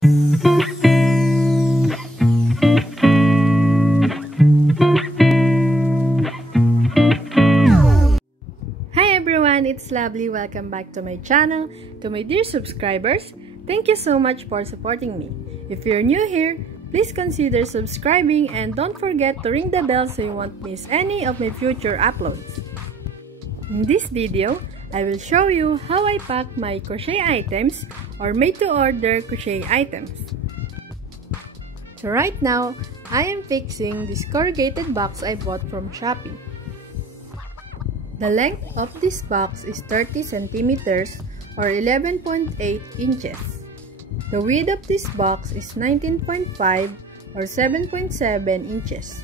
Hi everyone, it's Lovely. Welcome back to my channel. To my dear subscribers, thank you so much for supporting me. If you're new here, please consider subscribing and don't forget to ring the bell so you won't miss any of my future uploads. In this video, I will show you how I pack my crochet items or made-to-order crochet items. So right now, I am fixing this corrugated box I bought from Shopee. The length of this box is 30 centimeters or 11.8 inches. The width of this box is 19.5 or 7.7 inches.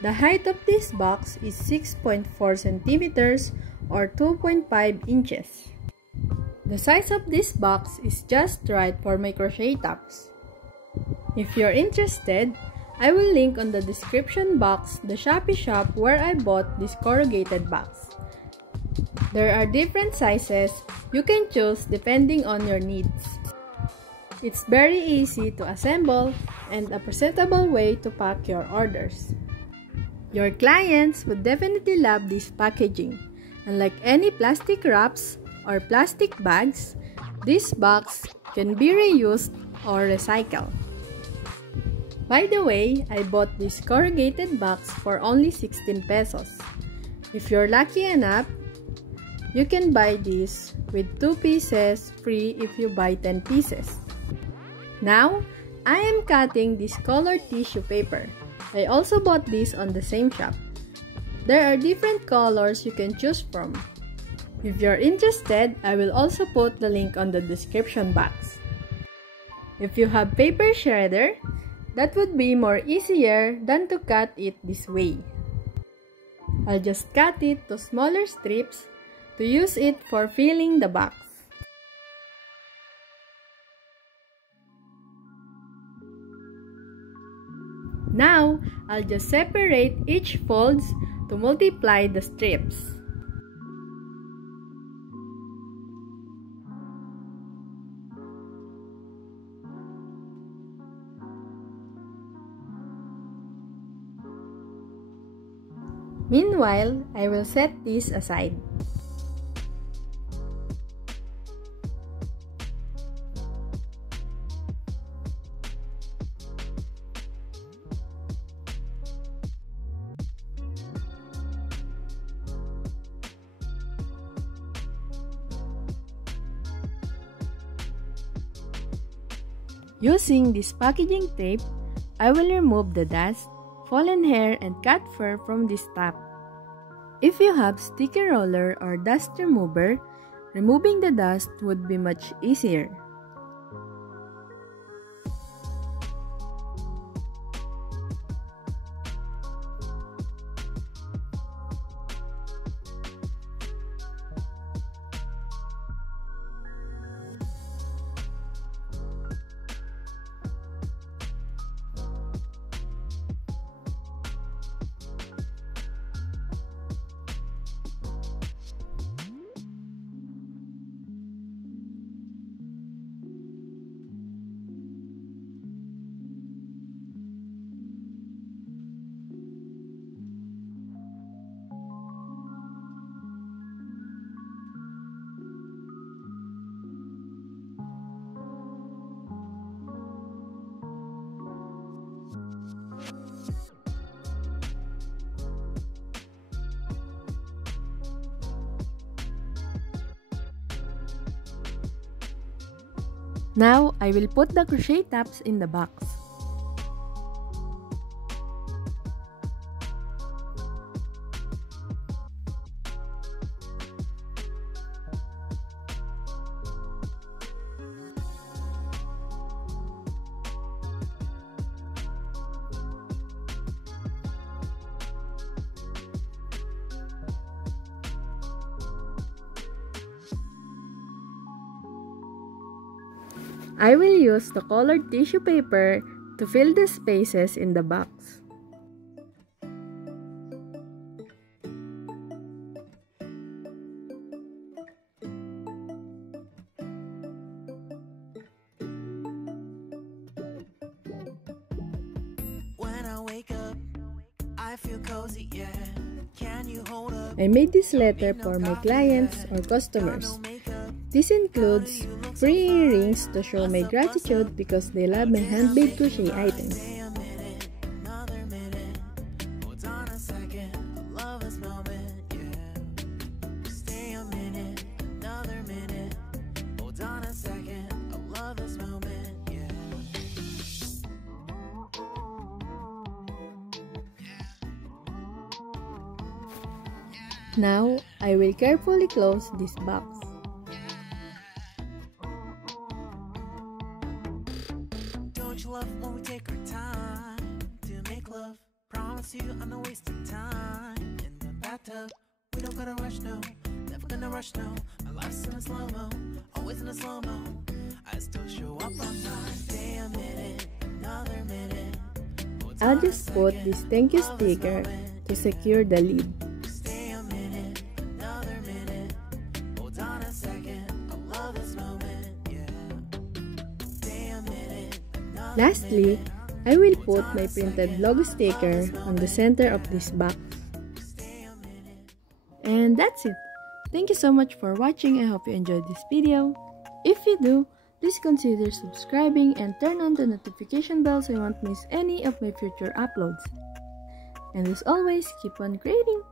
The height of this box is 6.4 centimeters or 2.5 inches. The size of this box is just right for my crochet tops. If you're interested, I will link on the description box the Shopee shop where I bought this corrugated box. There are different sizes you can choose depending on your needs. It's very easy to assemble and a presentable way to pack your orders. Your clients would definitely love this packaging. Unlike any plastic wraps or plastic bags, this box can be reused or recycled. By the way, I bought this corrugated box for only 16 pesos. If you're lucky enough, you can buy this with 2 pieces free if you buy 10 pieces. Now, I am cutting this colored tissue paper. I also bought this on the same shop. There are different colors you can choose from. If you're interested, I will also put the link on the description box. If you have paper shredder, that would be more easier than to cut it this way. I'll just cut it to smaller strips to use it for filling the box. Now, I'll just separate each folds to multiply the strips. Meanwhile, I will set this aside. Using this packaging tape, I will remove the dust, fallen hair, and cut fur from this top. If you have sticky roller or dust remover, removing the dust would be much easier. Now, I will put the crochet tops in the box. I will use the colored tissue paper to fill the spaces in the box. I made this letter for my clients or customers. This includes free earrings to show my gratitude because they love my handmade crochet items. Now, I will carefully close this box. Don't you love when we take our time to make love? Promise you I'm not wasting time in the bathtub. We don't gotta rush, no, never gonna rush, no. My life's in a slow-mo, always in a slow-mo. I still show up on time. Stay a minute, another minute. I'll just put this thank you sticker to secure the lid. Lastly, I will put my printed logo sticker on the center of this box. And that's it. Thank you so much for watching. I hope you enjoyed this video. If you do, please consider subscribing and turn on the notification bell so you won't miss any of my future uploads. And as always, keep on creating!